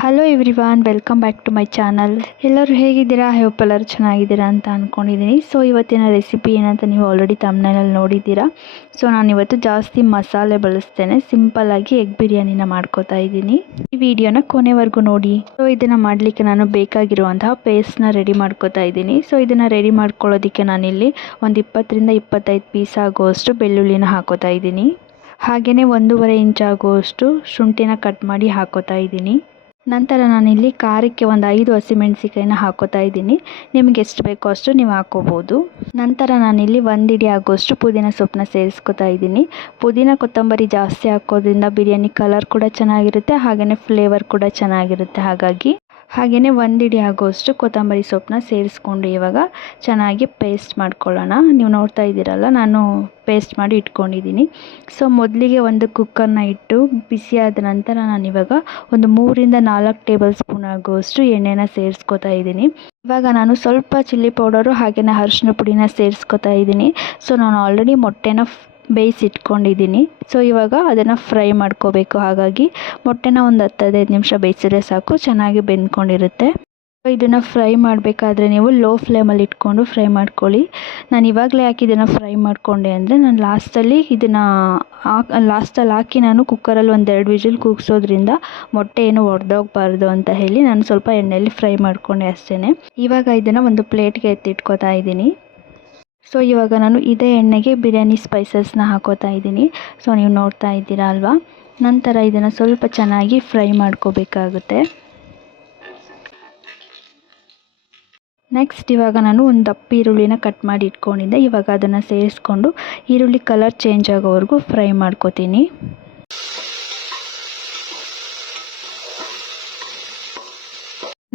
Hello everyone, welcome back to my channel. ಎಲ್ಲರೂ ಹೇಗಿದ್ದೀರಾ? Hope ಎಲ್ಲರೂ ಚೆನ್ನಾಗಿದ್ದೀರಾ ಅಂತ ಅಂದ್ಕೊಂಡಿದ್ದೀನಿ. ಸೊ ಇವತ್ತಿನ ರೆಸಿಪಿ ಏನಂತ ನೀವು ಆಲ್ರೆಡಿ ತಮ್ನೇಲಲ್ಲಿ ನೋಡಿದ್ದೀರಾ. ಸೊ ನಾನಿವತ್ತು ಜಾಸ್ತಿ ಮಸಾಲೆ ಬಳಸ್ತೇನೆ, ಸಿಂಪಲ್ಲಾಗಿ ಎಗ್ ಬಿರಿಯಾನಿನ ಮಾಡ್ಕೋತಾ ಇದ್ದೀನಿ. ಈ ವಿಡಿಯೋನ ಕೊನೆವರೆಗೂ ನೋಡಿ. ಸೊ ಇದನ್ನು ಮಾಡಲಿಕ್ಕೆ ನಾನು ಬೇಕಾಗಿರುವಂತಹ ಪೇಸ್ಟ್ನ ರೆಡಿ ಮಾಡ್ಕೋತಾ ಇದ್ದೀನಿ. ಸೊ ಇದನ್ನು ರೆಡಿ ಮಾಡ್ಕೊಳ್ಳೋದಕ್ಕೆ ನಾನಿಲ್ಲಿ ಒಂದು 20ರಿಂದ 25 ಪೀಸ್ ಆಗುವಷ್ಟು ಬೆಳ್ಳುಳ್ಳಿನ ಹಾಕೋತಾ ಇದ್ದೀನಿ. ಹಾಗೆಯೇ 1.5 ಇಂಚ್ ಆಗುವಷ್ಟು ಶುಂಠಿನ ಕಟ್ ಮಾಡಿ ಹಾಕೋತಾ ಇದ್ದೀನಿ. ನಂತರ ನಾನಿಲ್ಲಿ ಖಾರಕ್ಕೆ ಒಂದು 5 ಹಸಿಮೆಣಸಿಕಾಯಿನ ಹಾಕೋತಾ ಇದ್ದೀನಿ. ನಿಮಗೆ ಎಷ್ಟು ಬೇಕೋ ಅಷ್ಟು ನೀವು ಹಾಕೋಬೋದು. ನಂತರ ನಾನಿಲ್ಲಿ 1 ಹಿಡಿ ಆಗುವಷ್ಟು ಪುದೀನ ಸೊಪ್ಪನ್ನ ಸೇರಿಸ್ಕೊತಾ ಇದ್ದೀನಿ. ಪುದೀನ ಕೊತ್ತಂಬರಿ ಜಾಸ್ತಿ ಹಾಕೋದ್ರಿಂದ ಬಿರಿಯಾನಿ ಕಲರ್ ಕೂಡ ಚೆನ್ನಾಗಿರುತ್ತೆ, ಹಾಗೆಯೇ ಫ್ಲೇವರ್ ಕೂಡ ಚೆನ್ನಾಗಿರುತ್ತೆ. ಹಾಗೆಯೇ 1 ಹಿಡಿ ಆಗುವಷ್ಟು ಕೊತ್ತಂಬರಿ ಸೊಪ್ಪನ್ನ ಸೇರಿಸ್ಕೊಂಡು ಇವಾಗ ಚೆನ್ನಾಗಿ ಪೇಸ್ಟ್ ಮಾಡ್ಕೊಳ್ಳೋಣ. ನೀವು ನೋಡ್ತಾ ಇದ್ದೀರಲ್ಲ, ನಾನು ಪೇಸ್ಟ್ ಮಾಡಿ ಇಟ್ಕೊಂಡಿದ್ದೀನಿ. ಸೊ ಮೊದಲಿಗೆ ಒಂದು ಕುಕ್ಕರ್ನ ಇಟ್ಟು ಬಿಸಿಯಾದ ನಂತರ ನಾನಿವಾಗ ಒಂದು 3ರಿಂದ 4 ಟೇಬಲ್ ಸ್ಪೂನ್ ಆಗುವಷ್ಟು ಎಣ್ಣೆನ ಸೇರಿಸ್ಕೊತಾ ಇದ್ದೀನಿ. ಇವಾಗ ನಾನು ಸ್ವಲ್ಪ ಚಿಲ್ಲಿ ಪೌಡರು ಹಾಗೆಯೇ ಅರಿಶಿನ ಪುಡಿನ ಸೇರಿಸ್ಕೊತಾ ಇದ್ದೀನಿ. ಸೊ ನಾನು ಆಲ್ರೆಡಿ ಮೊಟ್ಟೆನ ಬೇಯಿಸಿಟ್ಕೊಂಡಿದ್ದೀನಿ. ಸೊ ಇವಾಗ ಅದನ್ನು ಫ್ರೈ ಮಾಡ್ಕೋಬೇಕು. ಹಾಗಾಗಿ ಮೊಟ್ಟೆನ ಒಂದು 10-15 ನಿಮಿಷ ಬೇಯಿಸಿದ್ರೆ ಸಾಕು, ಚೆನ್ನಾಗಿ ಬೆಂದ್ಕೊಂಡಿರುತ್ತೆ. ಇದನ್ನು ಫ್ರೈ ಮಾಡಬೇಕಾದ್ರೆ ನೀವು ಲೋ ಫ್ಲೇಮಲ್ಲಿ ಇಟ್ಕೊಂಡು ಫ್ರೈ ಮಾಡ್ಕೊಳ್ಳಿ. ನಾನು ಇವಾಗಲೇ ಯಾಕೆ ಇದನ್ನು ಫ್ರೈ ಮಾಡಿಕೊಂಡೆ ಅಂದರೆ, ನಾನು ಲಾಸ್ಟಲ್ಲಿ ಹಾಕಿ ನಾನು ಕುಕ್ಕರಲ್ಲಿ 1-2 ವಿಜಿಲ್ ಕೂಗಿಸೋದ್ರಿಂದ ಮೊಟ್ಟೆ ಏನು ಒಡೆದೋಗಬಾರ್ದು ಅಂತ ಹೇಳಿ ನಾನು ಸ್ವಲ್ಪ ಎಣ್ಣೆಯಲ್ಲಿ ಫ್ರೈ ಮಾಡಿಕೊಂಡೆ ಅಷ್ಟೇ. ಇವಾಗ ಇದನ್ನು ಒಂದು ಪ್ಲೇಟ್ಗೆ ಎತ್ತಿಟ್ಕೋತಾ ಇದ್ದೀನಿ. ಸೊ ಇವಾಗ ನಾನು ಇದೇ ಎಣ್ಣೆಗೆ ಬಿರಿಯಾನಿ ಸ್ಪೈಸಸ್ನ ಹಾಕೋತಾ ಇದ್ದೀನಿ. ಸೊ ನೀವು ನೋಡ್ತಾ ಇದ್ದೀರಾ ಅಲ್ವಾ. ನಂತರ ಇದನ್ನು ಸ್ವಲ್ಪ ಚೆನ್ನಾಗಿ ಫ್ರೈ ಮಾಡ್ಕೋಬೇಕಾಗುತ್ತೆ. ನೆಕ್ಸ್ಟ್ ಇವಾಗ ನಾನು ಒಂದು ದಪ್ಪ ಈರುಳ್ಳಿನ ಕಟ್ ಮಾಡಿ ಇಟ್ಕೊಂಡಿದ್ದೆ. ಇವಾಗ ಅದನ್ನು ಸೇರಿಸ್ಕೊಂಡು ಈರುಳ್ಳಿ ಕಲರ್ ಚೇಂಜ್ ಆಗೋವರೆಗೂ ಫ್ರೈ ಮಾಡ್ಕೋತೀನಿ.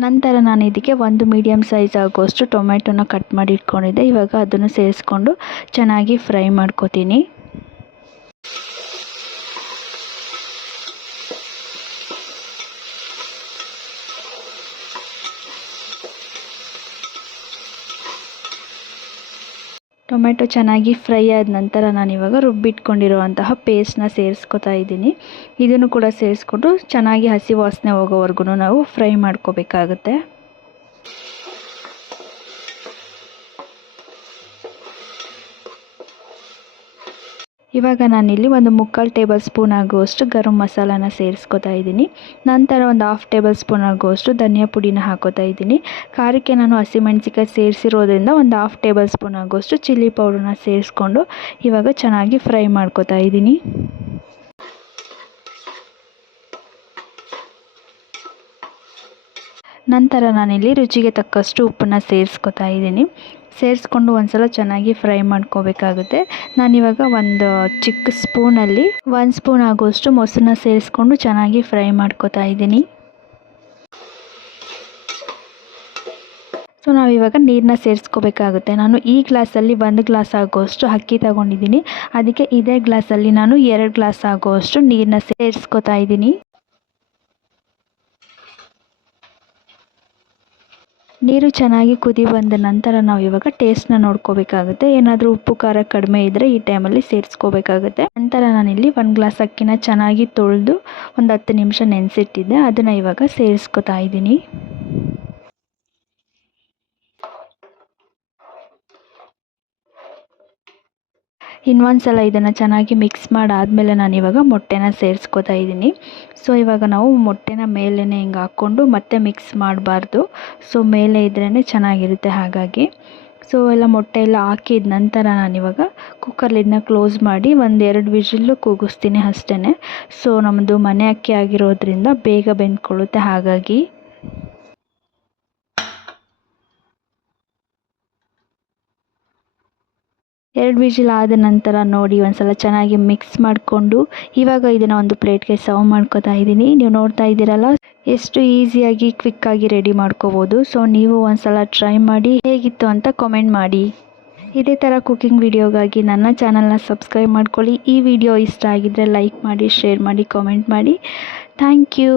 ನಂತರ ನಾನು ಇದಕ್ಕೆ ಒಂದು ಮೀಡಿಯಮ್ ಸೈಜ್ ಆಗುವಷ್ಟು ಟೊಮೆಟೊನ ಕಟ್ ಮಾಡಿ ಇಟ್ಕೊಂಡಿದ್ದೆ. ಇವಾಗ ಅದನ್ನು ಸೇರಿಸ್ಕೊಂಡು ಚೆನ್ನಾಗಿ ಫ್ರೈ ಮಾಡ್ಕೋತೀನಿ. ಟೊಮೆಟೊ ಚೆನ್ನಾಗಿ ಫ್ರೈ ಆದ ನಂತರ ನಾನಿವಾಗ ರುಬ್ಬಿಟ್ಕೊಂಡಿರುವಂತಹ ಪೇಸ್ಟ್ನ ಸೇರಿಸ್ಕೊತಾ ಇದ್ದೀನಿ. ಇದನ್ನು ಕೂಡ ಸೇರಿಸ್ಕೊಂಡು ಚೆನ್ನಾಗಿ ಹಸಿ ವಾಸನೆ ಹೋಗೋವರೆಗೂ ನಾವು ಫ್ರೈ ಮಾಡ್ಕೋಬೇಕಾಗುತ್ತೆ. ಇವಾಗ ನಾನಿಲ್ಲಿ ಒಂದು 3/4 ಟೇಬಲ್ ಸ್ಪೂನ್ ಆಗುವಷ್ಟು ಗರಂ ಮಸಾಲಾನ ಸೇರಿಸ್ಕೊತಾ ಇದ್ದೀನಿ. ನಂತರ ಒಂದು 1/2 ಟೇಬಲ್ ಸ್ಪೂನ್ ಆಗುವಷ್ಟು ಧನಿಯಾ ಪುಡಿನ ಹಾಕೋತಾ ಇದ್ದೀನಿ. ಖಾರಕ್ಕೆ ನಾನು ಹಸಿಮೆಣಸಿಕಾಯಿ ಸೇರಿಸಿರೋದ್ರಿಂದ ಒಂದು 1/2 ಟೇಬಲ್ ಸ್ಪೂನ್ ಆಗುವಷ್ಟು ಚಿಲ್ಲಿ ಪೌಡರ್ನ ಸೇರಿಸ್ಕೊಂಡು ಇವಾಗ ಚೆನ್ನಾಗಿ ಫ್ರೈ ಮಾಡ್ಕೋತಾ ಇದ್ದೀನಿ. ನಂತರ ನಾನಿಲ್ಲಿ ರುಚಿಗೆ ತಕ್ಕಷ್ಟು ಉಪ್ಪನ್ನು ಸೇರಿಸ್ಕೊತಾ ಇದ್ದೀನಿ. ಸೇರಿಸ್ಕೊಂಡು ಒಂದ್ಸಲ ಚೆನ್ನಾಗಿ ಫ್ರೈ ಮಾಡ್ಕೋಬೇಕಾಗುತ್ತೆ. ನಾನಿವಾಗ ಒಂದು ಚಿಕ್ಕ ಸ್ಪೂನಲ್ಲಿ 1 ಸ್ಪೂನ್ ಆಗುವಷ್ಟು ಮೊಸರನ್ನ ಸೇರಿಸ್ಕೊಂಡು ಚೆನ್ನಾಗಿ ಫ್ರೈ ಮಾಡ್ಕೋತಾ ಇದ್ದೀನಿ. ಸೊ ನಾವಿವಾಗ ನೀರನ್ನ ಸೇರಿಸ್ಕೋಬೇಕಾಗುತ್ತೆ. ನಾನು ಈ ಗ್ಲಾಸಲ್ಲಿ 1 ಗ್ಲಾಸ್ ಆಗುವಷ್ಟು ಅಕ್ಕಿ ತಗೊಂಡಿದ್ದೀನಿ. ಅದಕ್ಕೆ ಇದೇ ಗ್ಲಾಸಲ್ಲಿ ನಾನು 2 ಗ್ಲಾಸ್ ಆಗುವಷ್ಟು ನೀರನ್ನ ಸೇರಿಸ್ಕೋತಾ ಇದ್ದೀನಿ. ನೀರು ಚೆನ್ನಾಗಿ ಕುದಿ ಬಂದ ನಂತರ ನಾವು ಇವಾಗ ಟೇಸ್ಟ್ನ ನೋಡ್ಕೋಬೇಕಾಗುತ್ತೆ. ಏನಾದರೂ ಉಪ್ಪು ಖಾರ ಕಡಿಮೆ ಇದ್ದರೆ ಈ ಟೈಮಲ್ಲಿ ಸೇರಿಸ್ಕೋಬೇಕಾಗುತ್ತೆ. ನಂತರ ನಾನಿಲ್ಲಿ 1 ಗ್ಲಾಸ್ ಅಕ್ಕಿನ ಚೆನ್ನಾಗಿ ತೊಳೆದು ಒಂದು 10 ನಿಮಿಷ ನೆನೆಸಿಟ್ಟಿದ್ದೆ. ಅದನ್ನು ಇವಾಗ ಸೇರಿಸ್ಕೋತಾ ಇದ್ದೀನಿ. ಇನ್ನೊಂದು ಸಲ ಇದನ್ನು ಚೆನ್ನಾಗಿ ಮಿಕ್ಸ್ ಮಾಡಾದಮೇಲೆ ನಾನಿವಾಗ ಮೊಟ್ಟೆನ ಸೇರಿಸ್ಕೋತಾ ಇದ್ದೀನಿ. ಸೊ ಇವಾಗ ನಾವು ಮೊಟ್ಟೆನ ಮೇಲೇ ಹಿಂಗೆ ಹಾಕ್ಕೊಂಡು ಮತ್ತೆ ಮಿಕ್ಸ್ ಮಾಡಬಾರ್ದು. ಸೊ ಮೇಲೆ ಇದ್ರೇ ಚೆನ್ನಾಗಿರುತ್ತೆ. ಹಾಗಾಗಿ ಸೊ ಎಲ್ಲ ಮೊಟ್ಟೆ ಎಲ್ಲ ಹಾಕಿದ ನಂತರ ನಾನಿವಾಗ ಕುಕ್ಕರ್ ಲಿಡ್ನ ಕ್ಲೋಸ್ ಮಾಡಿ 1-2 ವಿಜಿಲ್ಲು ಕೂಗಿಸ್ತೀನಿ ಅಷ್ಟೇ. ಸೊ ನಮ್ಮದು ಮನೆ ಅಕ್ಕಿ ಆಗಿರೋದ್ರಿಂದ ಬೇಗ ಬೆಂದ್ಕೊಳ್ಳುತ್ತೆ. ಹಾಗಾಗಿ 2 ವಿಜಿಲ್ ಆದ ನಂತರ ನೋಡಿ ಒಂದ್ಸಲ ಚೆನ್ನಾಗಿ ಮಿಕ್ಸ್ ಮಾಡಿಕೊಂಡು ಇವಾಗ ಇದನ್ನು ಒಂದು ಪ್ಲೇಟ್ಗೆ ಸರ್ವ್ ಮಾಡ್ಕೋತಾ ಇದ್ದೀನಿ. ನೀವು ನೋಡ್ತಾ ಇದ್ದೀರಲ್ಲ ಎಷ್ಟು ಈಸಿಯಾಗಿ ಕ್ವಿಕ್ಕಾಗಿ ರೆಡಿ ಮಾಡ್ಕೋಬೋದು. ಸೊ ನೀವು ಒಂದ್ಸಲ ಟ್ರೈ ಮಾಡಿ ಹೇಗಿತ್ತು ಅಂತ ಕಾಮೆಂಟ್ ಮಾಡಿ. ಇದೇ ಥರ ಕುಕಿಂಗ್ ವಿಡಿಯೋಗಾಗಿ ನನ್ನ ಚಾನಲ್ನ ಸಬ್ಸ್ಕ್ರೈಬ್ ಮಾಡ್ಕೊಳ್ಳಿ. ಈ ವಿಡಿಯೋ ಇಷ್ಟ ಆಗಿದ್ದರೆ ಲೈಕ್ ಮಾಡಿ, ಶೇರ್ ಮಾಡಿ, ಕಾಮೆಂಟ್ ಮಾಡಿ. Thank you.